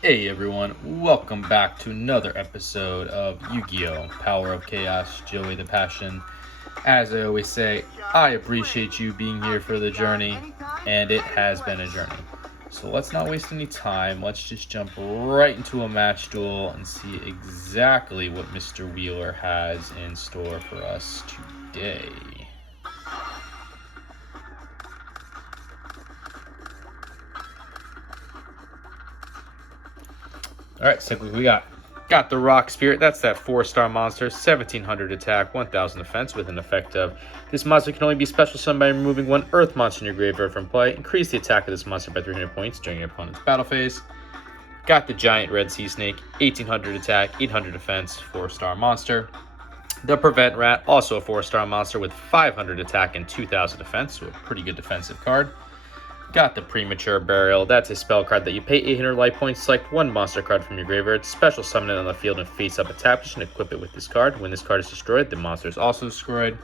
Hey everyone, welcome back to another episode of Yu-Gi-Oh! Power of Chaos, Joey the Passion. As I always say, I appreciate you being here for the journey, and it has been a journey. So let's not waste any time, let's just jump right into a match duel and see exactly what Mr. Wheeler has in store for us today. Alright, so we got the Rock Spirit. That's that 4-star monster, 1700 attack, 1000 defense with an effect of this monster can only be special summoned by removing one Earth monster in your graveyard from play. Increase the attack of this monster by 300 points during your opponent's battle phase. Got the Giant Red Sea Snake, 1800 attack, 800 defense, 4-star monster. The Prevent Rat, also a 4-star monster with 500 attack and 2000 defense, so a pretty good defensive card. Got the Premature Burial. That's a spell card that you pay 800 life points, select one monster card from your graveyard, special summon it on the field and face up a tap and equip it with this card. When this card is destroyed, the monster is also destroyed.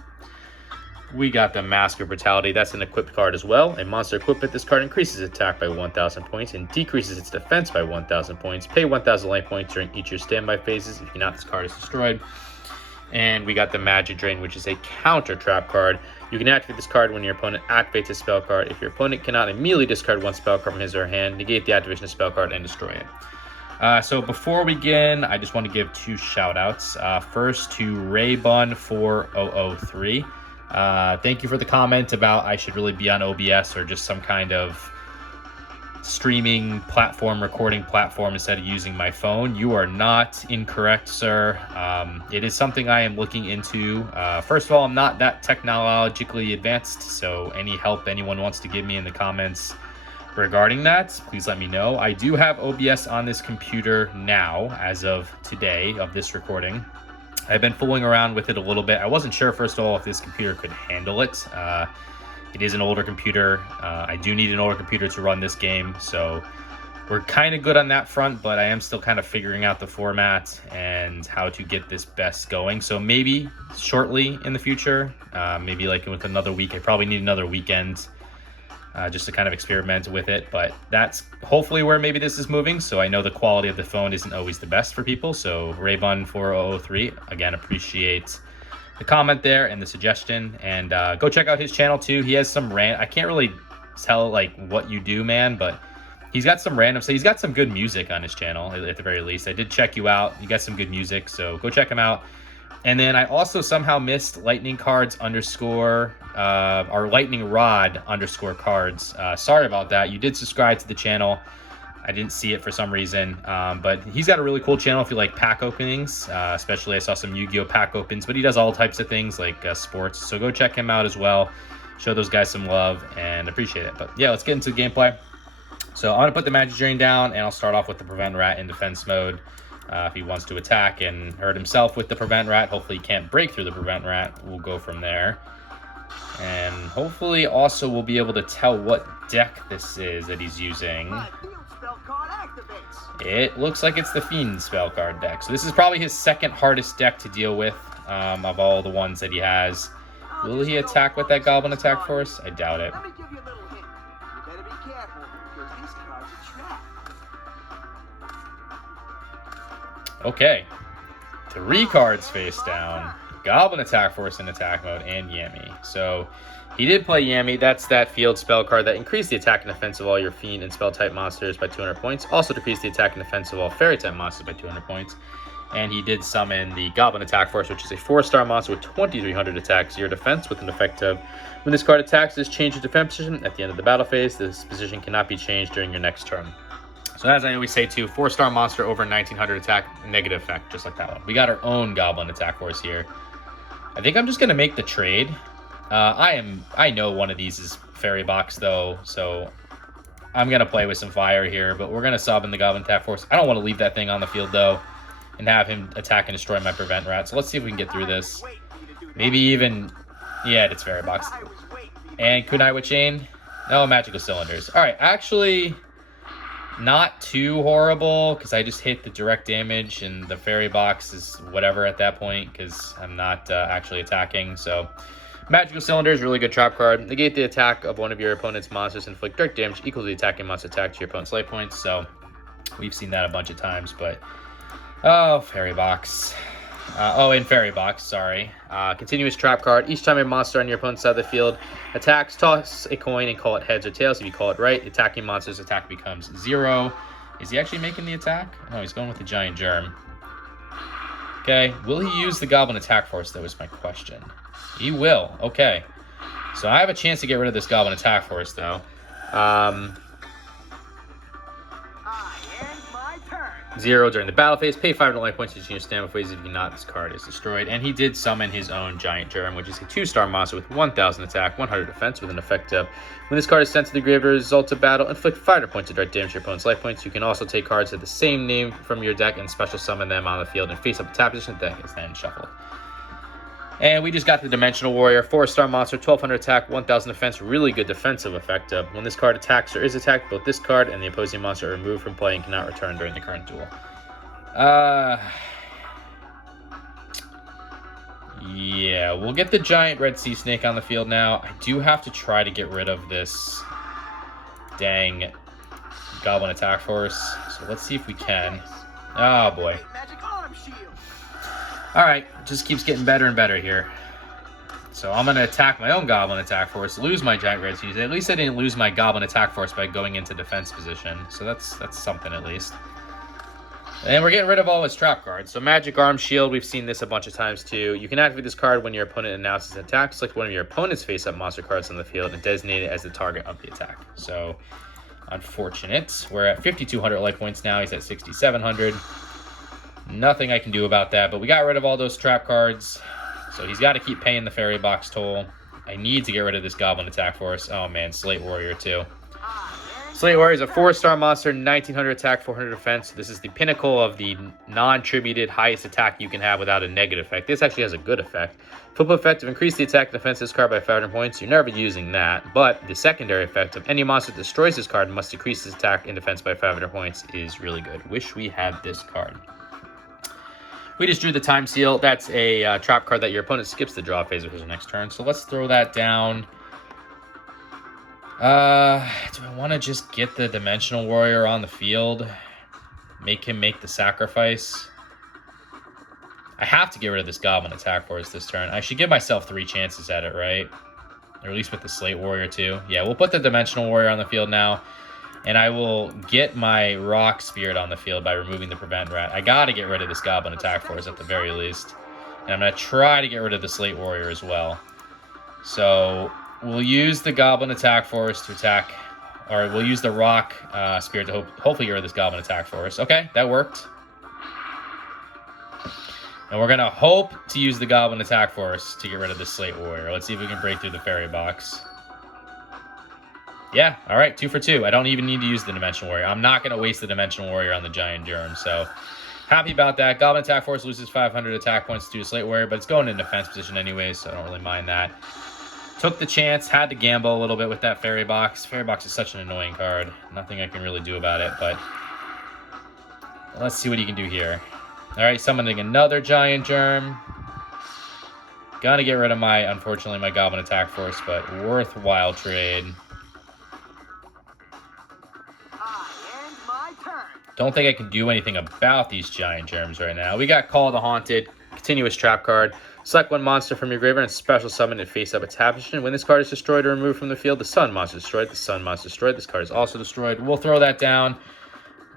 We got the Mask of Brutality. That's an equipped card as well. A monster equipped with this card increases attack by 1000 points and decreases its defense by 1000 points. Pay 1000 life points during each of your standby phases. If not, this card is destroyed. And we got the Magic Drain, which is a counter trap card. You can activate this card when your opponent activates a spell card. If your opponent cannot immediately discard one spell card from his or her hand, negate the activation of spell card and destroy it. So before we begin, I just want to give two shout outs. First to Raybun4003. Thank you for the comment about I should really be on OBS or just some kind of streaming platform, recording platform instead of using my phone. You are not incorrect, sir. It is something I am looking into. First of all, I'm not that technologically advanced, so any help anyone wants to give me in the comments regarding that, please let me know. I do have OBS on this computer now, as of today of this recording. I've been fooling around with it a little bit. I wasn't sure, first of all, if this computer could handle it. It is an older computer. I do need an older computer to run this game, so we're kind of good on that front, but I am still kind of figuring out the format and how to get this best going. So maybe shortly in the future, maybe like with another week, I probably need another weekend just to kind of experiment with it, but that's hopefully where maybe this is moving. So I know the quality of the phone isn't always the best for people. So Raybun4003, again, appreciate the comment there and the suggestion, and go check out his channel too. He has some I can't really tell like what you do, man, but he's got some random, so he's got some good music on his channel at the very least. I did check you out. You got some good music, so go check him out. And then I also somehow missed lightning cards underscore or lightning rod underscore cards. Sorry about that. You did subscribe to the channel. I didn't see it for some reason, but he's got a really cool channel if you like pack openings, especially I saw some Yu-Gi-Oh! Pack opens, but he does all types of things like sports, so go check him out as well. Show those guys some love and appreciate it. But yeah, let's get into the gameplay. So I'm going to put the Magic Drain down, and I'll start off with the Prevent Rat in defense mode. If he wants to attack and hurt himself with the Prevent Rat, hopefully he can't break through the Prevent Rat. We'll go from there. And hopefully also we'll be able to tell what deck this is that he's using. It looks like it's the Fiend spell card deck. So this is probably his second hardest deck to deal with of all the ones that he has. Will he attack with that Goblin Attack Force? I doubt it. Okay. 3 cards face down. Goblin Attack Force in attack mode and Yami. So he did play Yami. That's that field spell card that increased the attack and defense of all your Fiend and spell type monsters by 200 points. Also decreased the attack and defense of all fairy type monsters by 200 points. And he did summon the Goblin Attack Force, which is a 4-star monster with 2300 attack, 0 defense, with an effect of when this card attacks, this changes defense position at the end of the battle phase. This position cannot be changed during your next turn. So as I always say too, 4-star monster over 1900 attack, negative effect, just like that one. We got our own Goblin Attack Force here. I think I'm just gonna make the trade. I know one of these is Fairy Box though, so I'm gonna play with some fire here, but we're gonna sub in the Goblin Attack Force. I don't want to leave that thing on the field though, and have him attack and destroy my Prevent Rat. So let's see if we can get through this. Maybe even, yeah, it's Fairy Box. And Kunai with Chain? No, Magical Cylinders. All right, actually, not too horrible, because I just hit the direct damage, and the Fairy Box is whatever at that point, because I'm not actually attacking. So Magical Cylinders, really good trap card. Negate the attack of one of your opponent's monsters and inflict direct damage equal to the attacking monster attack to your opponent's life points. So We've seen that a bunch of times, but... Oh, Fairy Box. And Fairy Box, sorry. Continuous trap card. Each time a monster on your opponent's side of the field attacks, toss a coin and call it heads or tails. If you call it right, attacking monster's attack becomes 0. Is he actually making the attack? No, he's going with the Giant Germ. Okay, will he use the Goblin Attack Force? That was my question. He will. Okay. So I have a chance to get rid of this Goblin Attack Force, though. Zero during the battle phase. Pay 500 life points to change your stamina phase. If you not, this card is destroyed. And he did summon his own Giant Germ, which is a 2-star monster with 1000 attack, 100 defense, with an effect of when this card is sent to the graveyard as a result of battle, inflict 500 points of direct damage to your opponent's life points. You can also take cards of the same name from your deck and special summon them on the field and face up a tap position. The deck is then shuffled. And we just got the Dimensional Warrior, 4-star monster, 1200 attack, 1000 defense, really good defensive effect. When this card attacks or is attacked, both this card and the opposing monster are removed from play and cannot return during the current duel. Yeah, we'll get the giant red sea snake on the field now. I do have to try to get rid of this dang Goblin Attack Force. So let's see if we can. Oh boy. Alright, just keeps getting better and better here. So I'm going to attack my own Goblin Attack Force, lose my Giant Red Sea. At least I didn't lose my Goblin Attack Force by going into defense position. So that's something at least. And we're getting rid of all his trap cards. So Magic Arm Shield, we've seen this a bunch of times too. You can activate this card when your opponent announces an attack. Select one of your opponent's face-up monster cards on the field and designate it as the target of the attack. So, unfortunate. We're at 5,200 life points now. He's at 6,700. Nothing I can do about that, but we got rid of all those trap cards. So he's got to keep paying the Fairy Box toll. I need to get rid of this Goblin Attack Force. Oh man, Slate Warrior too. Slate Warrior is a 4-star monster, 1900 attack, 400 defense. This is the pinnacle of the non-tributed highest attack you can have without a negative effect. This actually has a good effect. Flip effect of increase the attack and defense of this card by 500 points. You're never using that, but the secondary effect of any monster that destroys this card must decrease its attack and defense by 500 points is really good. Wish we had this card. We just drew the Time Seal. That's a trap card that your opponent skips the draw phase of his next turn. So let's throw that down. Do I want to just get the Dimensional Warrior on the field? Make him make the sacrifice? I have to get rid of this Goblin Attack Force this turn. I should give myself 3 chances at it, right? Or at least with the Slate Warrior too. Yeah, we'll put the Dimensional Warrior on the field now. And I will get my Rock Spirit on the field by removing the Prevent Rat. I got to get rid of this Goblin Attack Force at the very least. And I'm going to try to get rid of the Slate Warrior as well. So we'll use the Goblin Attack Force to attack, or we'll use the Rock Spirit to hopefully get rid of this Goblin Attack Force. Okay, that worked. And we're going to hope to use the Goblin Attack Force to get rid of the Slate Warrior. Let's see if we can break through the Fairy Box. Yeah, all right, 2 for 2. I don't even need to use the Dimensional Warrior. I'm not going to waste the Dimensional Warrior on the Giant Germ, so happy about that. Goblin Attack Force loses 500 attack points to a Slate Warrior, but it's going in defense position anyways, so I don't really mind that. Took the chance, had to gamble a little bit with that Fairy Box. Fairy Box is such an annoying card. Nothing I can really do about it, but let's see what he can do here. All right, summoning another Giant Germ. Gonna get rid of unfortunately, my Goblin Attack Force, but worthwhile trade. Don't think I can do anything about these Giant Germs right now. We got Call of the Haunted, continuous trap card. Select one monster from your graveyard and special summon it face up a tap position. When this card is destroyed or removed from the field, the Sun monster is destroyed. The Sun monster is destroyed. This card is also destroyed. We'll throw that down.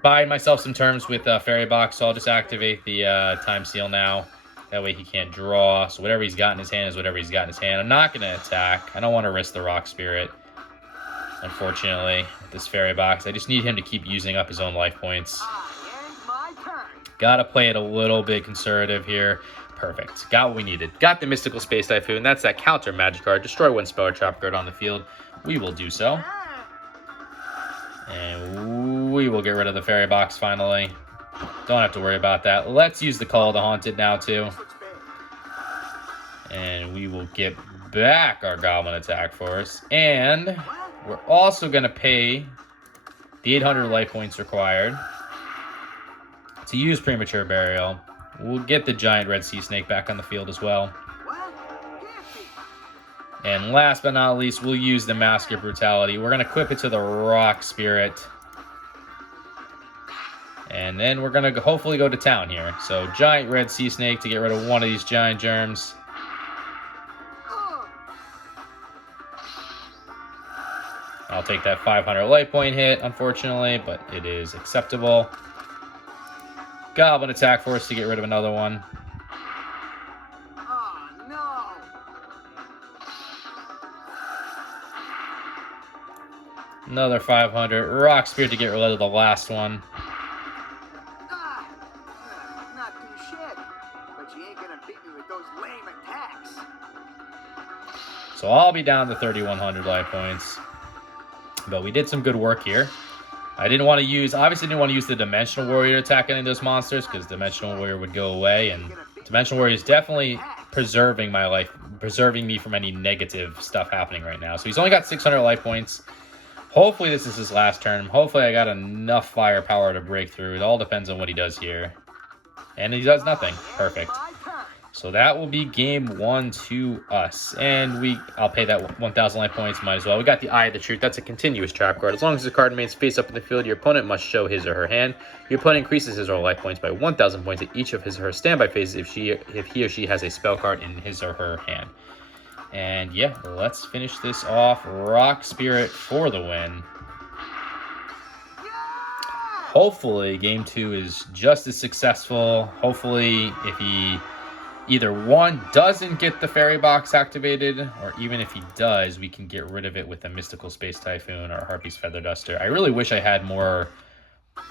Buying myself some terms with Fairy Box, so I'll just activate the Time Seal now. That way he can't draw. So whatever he's got in his hand is whatever he's got in his hand. I'm not going to attack. I don't want to risk the Rock Spirit. Unfortunately, with this Fairy Box, I just need him to keep using up his own life points. Gotta play it a little bit conservative here. Perfect. Got what we needed. Got the Mystical Space Typhoon. That's that counter magic card. Destroy one spell or trap card on the field. We will do so. And we will get rid of the Fairy Box finally. Don't have to worry about that. Let's use the Call of the Haunted now too. And we will get back our Goblin Attack Force. And we're also going to pay the 800 life points required to use Premature Burial. We'll get the Giant Red Sea Snake back on the field as well. And last but not least, we'll use the Mask of Brutality. We're going to equip it to the Rock Spirit. And then we're going to hopefully go to town here. So giant red sea snake to get rid of one of these giant germs. I'll take that 500 life point hit, unfortunately, but it is acceptable. Goblin attack force to get rid of another one. Oh, no. Another 500. Rock Spear to get rid of the last one. Not too shit, but you ain't gonna beat me with those lame attacks. So I'll be down to 3,100 life points. But we did some good work here. I didn't want to use, obviously didn't want to use the Dimensional Warrior to attack any of those monsters, because Dimensional Warrior would go away, and Dimensional Warrior is definitely preserving my life, preserving me from any negative stuff happening right now. So he's only got 600 life points. Hopefully this is his last turn. Hopefully I got enough firepower to break through. It all depends on what he does here. And he does nothing. Perfect. So that will be game 1 to us. And I'll pay that 1,000 life points, might as well. We got the Eye of the Truth. That's a continuous trap card. As long as the card remains face up in the field, your opponent must show his or her hand. Your opponent increases his or her life points by 1,000 points at each of his or her standby phases if he or she has a spell card in his or her hand. And yeah, let's finish this off. Rock Spirit for the win. Hopefully game 2 is just as successful. Hopefully if he either one doesn't get the fairy box activated, or even if he does, we can get rid of it with a Mystical Space Typhoon or Harpy's Feather Duster. I really wish I had more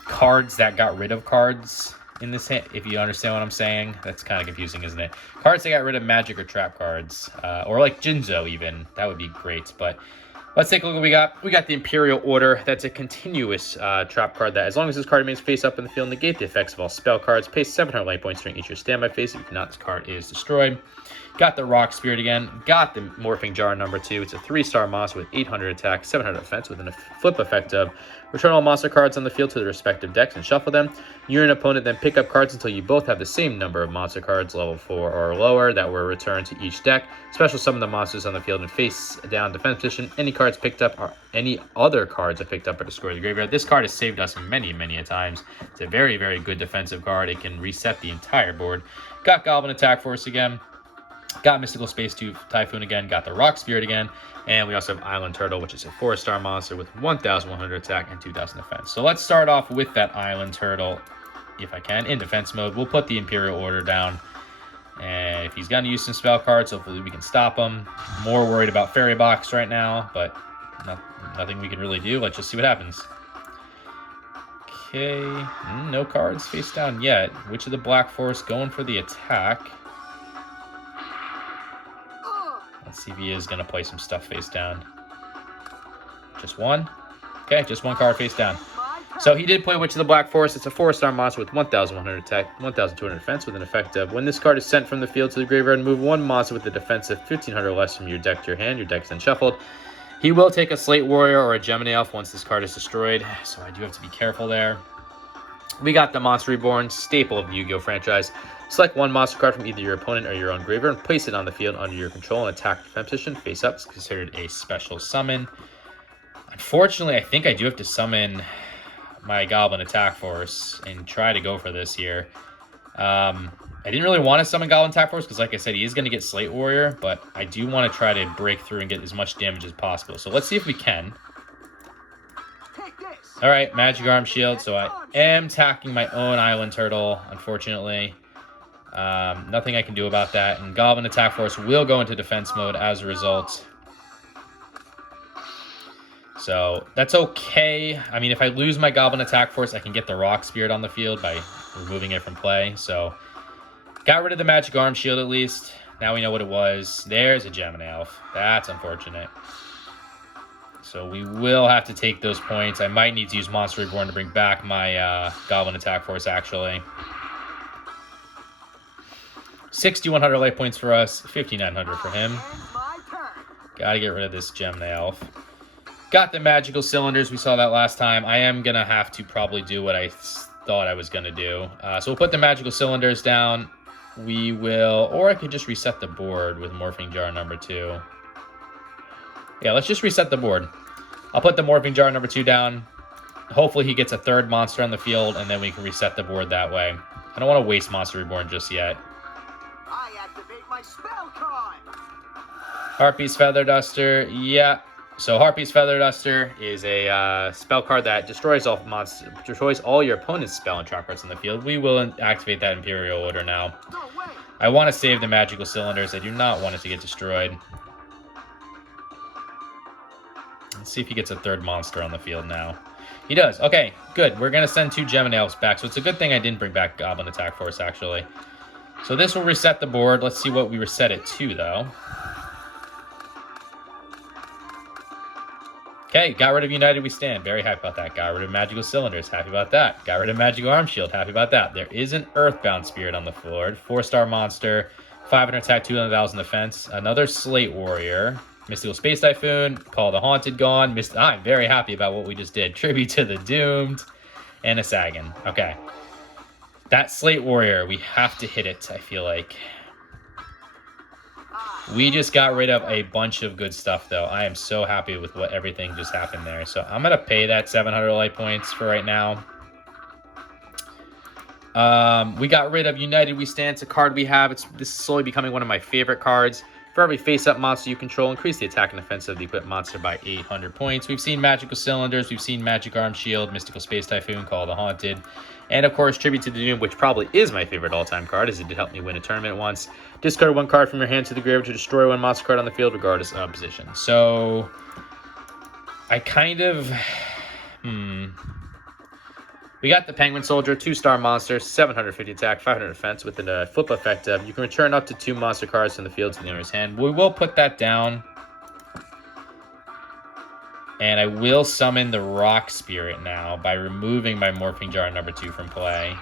cards that got rid of cards in this hand, if you understand what I'm saying. That's kind of confusing, isn't it? Cards that got rid of magic or trap cards, or like Jinzo even. That would be great, but let's take a look at what we got. We got the Imperial Order. That's a continuous trap card that, as long as this card remains face up in the field, negate the effects of all spell cards. Pay 700 life points during each of your standby phase. If not, this card is destroyed. Got the Rock Spirit again. Got the Morphing Jar number 2. It's a 3-star monster with 800 attack, 700 defense, with a flip effect of return all monster cards on the field to their respective decks and shuffle them. You and opponent then pick up cards until you both have the same number of monster cards, level 4 or lower, that were returned to each deck. Special summon the monsters on the field in face down defense position. Any cards picked up or any other cards are picked up or destroyed the graveyard. This card has saved us many, many a times. It's a very, very good defensive card. It can reset the entire board. Got Goblin Attack Force again. Got Mystical Space Typhoon again. Got the Rock Spirit again. And we also have Island Turtle, which is a 4-star monster with 1,100 attack and 2,000 defense. So let's start off with that Island Turtle, if I can, in defense mode. We'll put the Imperial Order down. And if he's going to use some spell cards, hopefully we can stop him. More worried about Fairy Box right now, but nothing we can really do. Let's just see what happens. Okay, no cards face down yet. Witch of the Black Forest going for the attack. Let's see if he is going to play some stuff face down. Just one? Okay, just one card face down. So he did play Witch of the Black Forest. It's a 4-star monster with 1,100 attack, 1,200 defense, with an effect of when this card is sent from the field to the graveyard, move one monster with a defense of 1,500 or less from your deck to your hand. Your deck is then shuffled. He will take a Slate Warrior or a Gemini Elf once this card is destroyed, so I do have to be careful there. We got the Monster Reborn, staple of the Yu-Gi-Oh! Franchise. Select one monster card from either your opponent or your own graveyard and place it on the field under your control and attack defense position. Face up. It's considered a special summon. Unfortunately, I think I do have to summon my Goblin Attack Force and try to go for this here. I didn't really want to summon Goblin Attack Force because, like I said, he is going to get Slate Warrior, but I do want to try to break through and get as much damage as possible. So let's see if we can. All right, Magic Arm Shield. So I am attacking my own Island Turtle, unfortunately. Nothing I can do about that. And Goblin Attack Force will go into defense mode as a result. So that's okay. I mean, if I lose my Goblin Attack Force, I can get the Rock Spirit on the field by removing it from play. So got rid of the Magic Arm Shield at least. Now we know what it was. There's a Gemini Elf. That's unfortunate. So we will have to take those points. I might need to use Monster Reborn to bring back my Goblin Attack Force, actually. 6,100 life points for us, 5,900 for him. Gotta get rid of this Gemini Elf. Got the Magical Cylinders. We saw that last time. I am gonna have to probably do what I thought I was gonna do. So we'll put the Magical Cylinders down. We will, or I could just reset the board with Morphing Jar number 2. Yeah, let's just reset the board. I'll put the Morphing Jar number 2 down. Hopefully he gets a third monster on the field, and then we can reset the board that way. I don't want to waste Monster Reborn just yet. I activate my spell card. Harpy's Feather Duster, yeah. So Harpy's Feather Duster is a spell card that destroys all your opponent's spell and trap cards in the field. We will activate that Imperial Order now. No way. I want to save the magical cylinders. I do not want it to get destroyed. Let's see if he gets a third monster on the field now. He does. Okay, good. We're going to send 2 Gemini Elves back. So it's a good thing I didn't bring back Goblin Attack Force, actually. So this will reset the board. Let's see what we reset it to, though. Okay, got rid of United We Stand. Very happy about that. Got rid of Magical Cylinders. Happy about that. Got rid of Magical Arm Shield. Happy about that. There is an Earthbound Spirit on the board. 4-star monster. 500 attack, 200,000 defense. Another Slate Warrior. Mystical Space Typhoon. Call the Haunted gone. I'm very happy about what we just did. Tribute to the Doomed. And a Sagan. Okay. That Slate Warrior, we have to hit it, I feel like. We just got rid of a bunch of good stuff, though. I am so happy with what everything just happened there. So I'm going to pay that 700 light points for right now. We got rid of United We Stand. It's a card we have. This is slowly becoming one of my favorite cards. For every face-up monster you control, increase the attack and defense of the equipped monster by 800 points. We've seen Magical Cylinders. We've seen Magic Arm Shield, Mystical Space Typhoon, Call the Haunted. And, of course, Tribute to the Doom, which probably is my favorite all-time card, as it did help me win a tournament once. Discard 1 card from your hand to the graveyard to destroy 1 monster card on the field, regardless of position. So, I kind of... We got the Penguin Soldier, 2-star monster, 750 attack, 500 defense, with a flip effect of you can return up to 2 monster cards from the field to the owner's hand. We will put that down. And I will summon the Rock Spirit now by removing my Morphing Jar number 2 from play.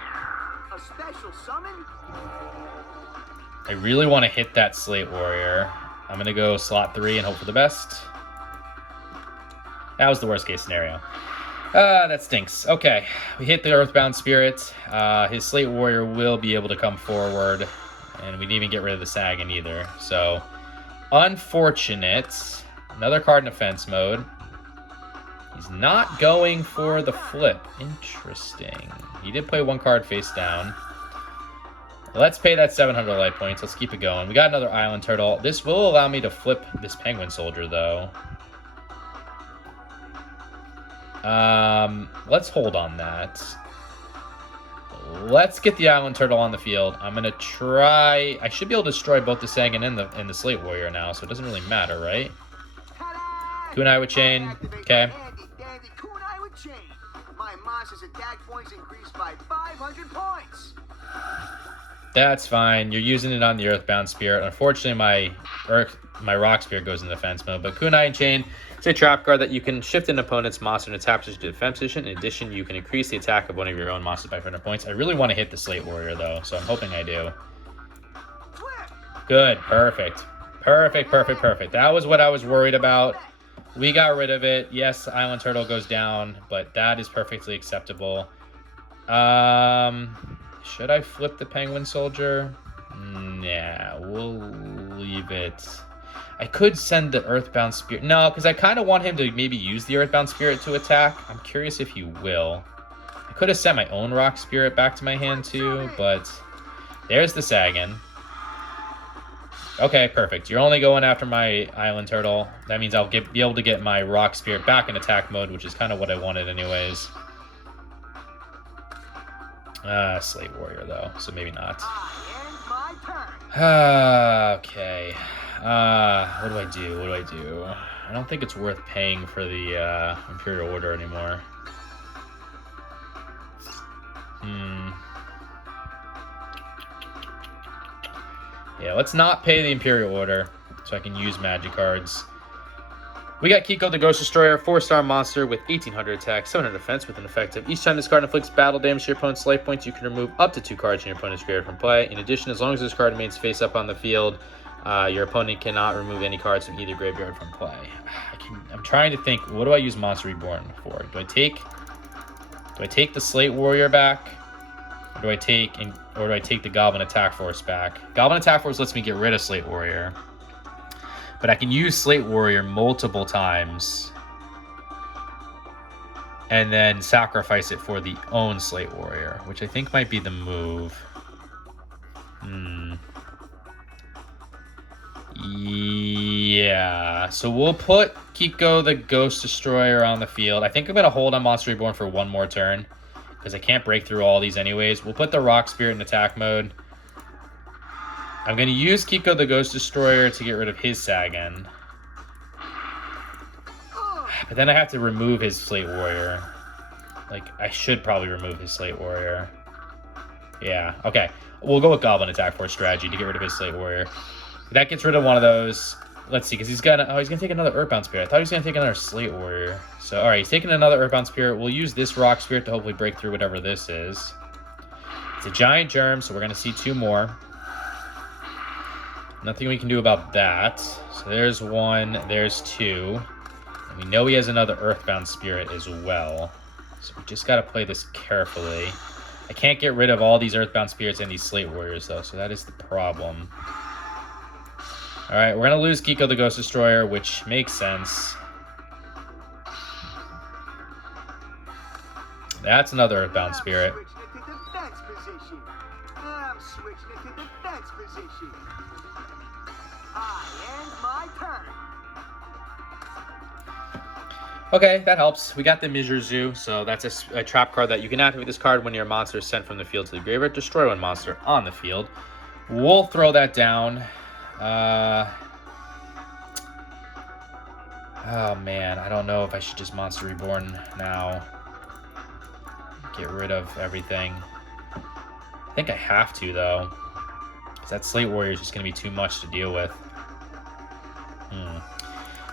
A special summon? I really want to hit that Slate Warrior. I'm going to go slot 3 and hope for the best. That was the worst case scenario. That stinks. Okay, we hit the Earthbound Spirit. His Slate Warrior will be able to come forward. And we didn't even get rid of the Sagan either. So, unfortunate. Another card in offense mode. He's not going for the flip. Interesting. He did play 1 card face down. Let's pay that 700 light points. Let's keep it going. We got another Island Turtle. This will allow me to flip this Penguin Soldier, though. Let's hold on that. Let's get the Island Turtle on the field. I'm going to try... I should be able to destroy both the Sagan and the Slate Warrior now, so it doesn't really matter, right? Kunai with Chain. Okay. My monster's attack points increased by 500 points. That's fine. You're using it on the Earthbound Spirit. Unfortunately, my Rock Spirit goes in defense mode. But Kunai and Chain is a trap card that you can shift an opponent's monster and attack position to defense position. In addition, you can increase the attack of one of your own monsters by 500 points. I really want to hit the Slate Warrior, though, so I'm hoping I do. Good. Perfect. Perfect, perfect, perfect. That was what I was worried about. We got rid of it. Yes, Island Turtle goes down, but that is perfectly acceptable. Should I flip the Penguin Soldier? Nah, we'll leave it. I could send the Earthbound Spirit. No, because I kind of want him to maybe use the Earthbound Spirit to attack. I'm curious if he will. I could have sent my own Rock Spirit back to my hand too, but there's the Sagan. Okay, perfect. You're only going after my Island Turtle. That means I'll be able to get my Rock Spirit back in attack mode, which is kind of what I wanted anyways. Slate Warrior, though, so maybe not. Okay. What do I do? What do I do? I don't think it's worth paying for the Imperial Order anymore. Yeah, let's not pay the Imperial Order so I can use magic cards. We got Kiko the Ghost Destroyer, 4-star monster with 1800 attack, 700 defense with an effect of each time this card inflicts battle damage to your opponent's life points, you can remove up to 2 cards in your opponent's graveyard from play. In addition, as long as this card remains face up on the field, your opponent cannot remove any cards from either graveyard from play. I'm trying to think, what do I use Monster Reborn for? Do I take the Slate Warrior back? Or do I take the Goblin Attack Force back? Goblin Attack Force lets me get rid of Slate Warrior. But I can use Slate Warrior multiple times. and then sacrifice it for the own Slate Warrior, which I think might be the move. Yeah, so we'll put Kiko the Ghost Destroyer on the field. I think I'm going to hold on Monster Reborn for one more turn, because I can't break through all these anyways. We'll put the Rock Spirit in attack mode. I'm going to use Kiko the Ghost Destroyer to get rid of his Sagan. But then I have to remove his Slate Warrior. Like, I should probably remove his Slate Warrior. Yeah, okay. We'll go with Goblin Attack Force strategy to get rid of his Slate Warrior. That gets rid of one of those. Let's see, because he's got... Oh, he's going to take another Earthbound Spirit. I thought he was going to take another Slate Warrior. So, alright, he's taking another Earthbound Spirit. We'll use this Rock Spirit to hopefully break through whatever this is. It's a Giant Germ, so we're going to see 2 more. Nothing we can do about that. So there's 1, there's 2. And we know he has another Earthbound Spirit as well. So we just got to play this carefully. I can't get rid of all these Earthbound Spirits and these Slate Warriors, though, so that is the problem. Alright, we're going to lose Kiko the Ghost Destroyer, which makes sense. That's another Earthbound Spirit. I'm switching it to defense position. I end my turn. Okay, that helps. We got the Mizur Zoo, so that's a trap card that you can activate this card when your monster is sent from the field to the graveyard. Destroy one monster on the field. We'll throw that down. Oh man, I don't know if I should just Monster Reborn now. Get rid of everything. I think I have to, though. Because that Slate Warrior is just going to be too much to deal with.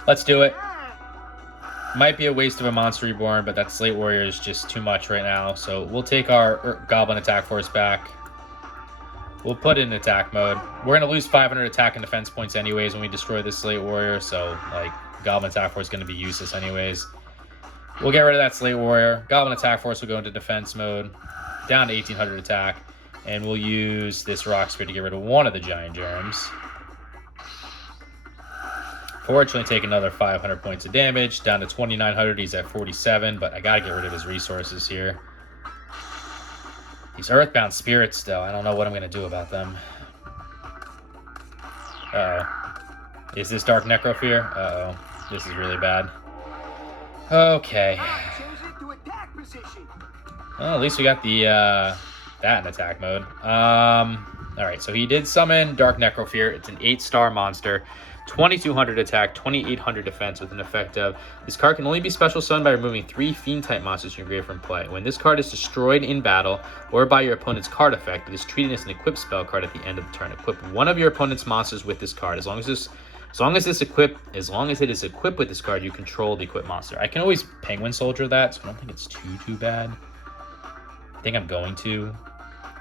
Let's do it. Might be a waste of a Monster Reborn, but that Slate Warrior is just too much right now. So we'll take our Goblin Attack Force back. We'll put it in attack mode. We're going to lose 500 attack and defense points anyways when we destroy this Slate Warrior. So, like, Goblin Attack Force is going to be useless anyways. We'll get rid of that Slate Warrior. Goblin Attack Force will go into defense mode. Down to 1800 attack. And we'll use this Rock Spirit to get rid of one of the Giant Germs. Fortunately, take another 500 points of damage. Down to 2900. He's at 47, but I got to get rid of his resources here. These Earthbound Spirits, though, I don't know what I'm going to do about them. Uh-oh. Is this Dark Necrofear? Uh-oh. This is really bad. Okay. Well, at least we got the that in attack mode. Alright, so he did summon Dark Necrofear. It's an 8-star monster. 2200 attack, 2800 defense with an effect of this card can only be special summoned by removing 3 Fiend-type monsters from your graveyard from play. When this card is destroyed in battle or by your opponent's card effect, it is treated as an equipped spell card at the end of the turn. Equip one of your opponent's monsters with this card. As long as it is equipped with this card, you control the equipped monster. I can always Penguin Soldier that, so I don't think it's too bad. I think I'm going to.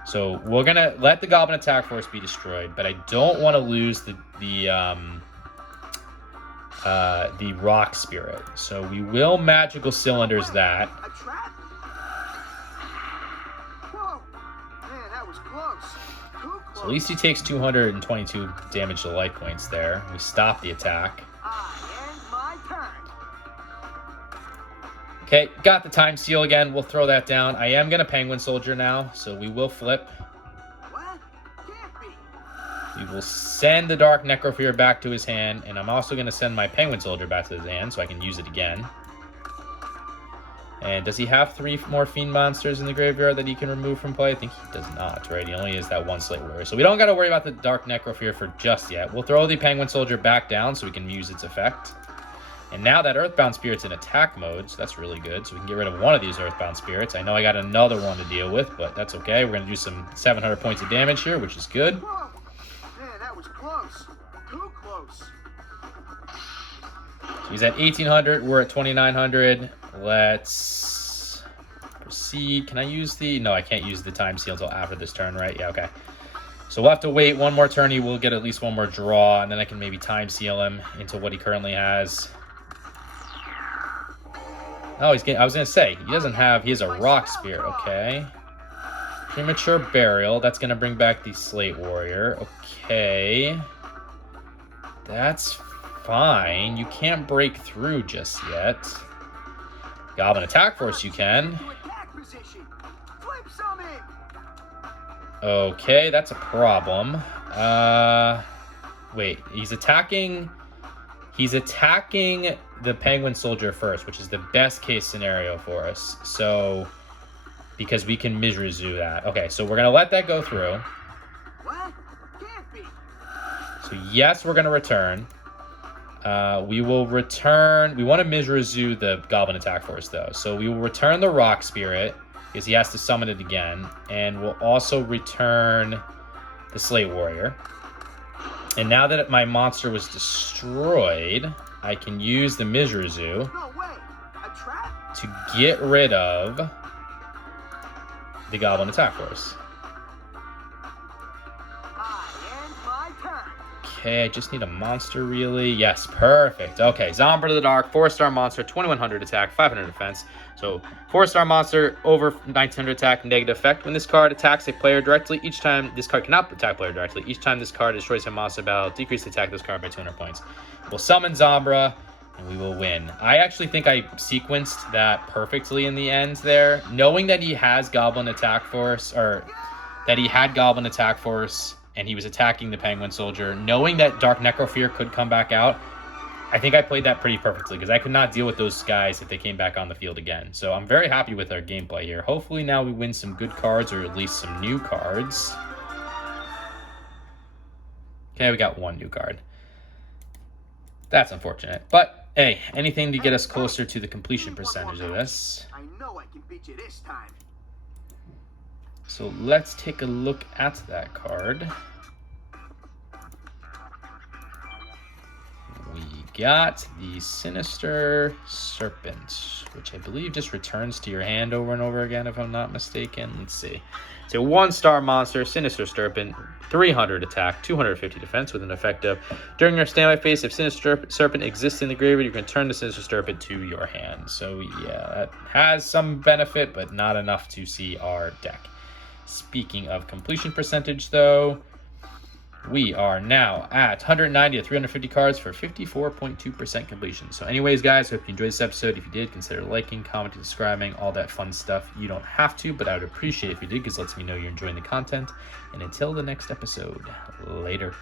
So we're gonna let the Goblin Attack Force be destroyed, but I don't want to lose the Rock Spirit. So we will Magical Cylinders that. A trap? Whoa. Man, that was close. Too close. So at least he takes 222 damage to life points there. We stop the attack. I end my turn. Okay, got the Time Seal again. We'll throw that down. I am going to Penguin Soldier now, so we will flip. What? Can't be. We will send the Dark Necrofear back to his hand, and I'm also going to send my Penguin Soldier back to his hand so I can use it again. And does he have 3 more Fiend monsters in the graveyard that he can remove from play? I think he does not, right? He only has that 1 Slate Warrior. So we don't got to worry about the Dark Necrofear for just yet. We'll throw the Penguin Soldier back down so we can use its effect. And now that Earthbound Spirit's in attack mode, so that's really good. So we can get rid of one of these Earthbound Spirits. I know I got another one to deal with, but that's okay. We're going to do some 700 points of damage here, which is good. Whoa. Man, that was close. Too close. So he's at 1800. We're at 2900. Let's proceed. Can I use the... No, I can't use the Time Seal until after this turn, right? Yeah, okay. So we'll have to wait one more turn. He will get at least one more draw, and then I can maybe Time Seal him into what he currently has. Oh, he's getting... I was going to say, he doesn't have... He has a Rock Spirit, okay. Premature Burial. That's going to bring back the Slate Warrior. Okay. That's fine. You can't break through just yet. Goblin attack force, you can. To attack position. Flip summon. Okay, that's a problem. Wait, he's attacking the Penguin Soldier first, which is the best case scenario for us. So, because we can Mizrazu that. Okay, so we're going to let that go through. What? Can't be. So, yes, we're going to return. We will return. We want to Mizrazu the Goblin Attack Force, though. So, we will return the Rock Spirit, because he has to summon it again. And we'll also return the Slate Warrior. And now that my monster was destroyed, I can use the Mizrazu No way. A trap? to get rid of the Goblin Attack Force. I end my turn. Okay, I just need a monster, really. Yes, perfect. Okay, Zombra to the Dark, 4-star monster, 2100 attack, 500 defense. So, 4-star monster, over 1900 attack, negative effect. When this card attacks a player directly, each time this card cannot attack player directly. Each time this card destroys a monster battle, decrease the attack of this card by 200 points. We'll summon Zombra, and we will win. I actually think I sequenced that perfectly in the end there. Knowing that he has Goblin Attack Force, or that he had Goblin Attack Force, and he was attacking the Penguin Soldier, knowing that Dark Necrofear could come back out, I think I played that pretty perfectly, because I could not deal with those guys if they came back on the field again. So I'm very happy with our gameplay here. Hopefully now we win some good cards, or at least some new cards. Okay, we got one new card. That's unfortunate. But, hey, anything to get us closer to the completion percentage of this. I know I can beat you this time. So let's take a look at that card. We got the Sinister Serpent, which I believe just returns to your hand over and over again, if I'm not mistaken. Let's see. It's a 1-star monster, Sinister Serpent, 300 attack, 250 defense, with an effect of, during your standby phase, if Sinister Serpent exists in the graveyard, you can turn the Sinister Serpent to your hand. So yeah, that has some benefit, but not enough to see our deck. Speaking of completion percentage, though, we are now at 190 to 350 cards for 54.2% completion. So anyways, guys, hope you enjoyed this episode. If you did, consider liking, commenting, subscribing, all that fun stuff. You don't have to, but I would appreciate it if you did, because it lets me know you're enjoying the content. And until the next episode, later.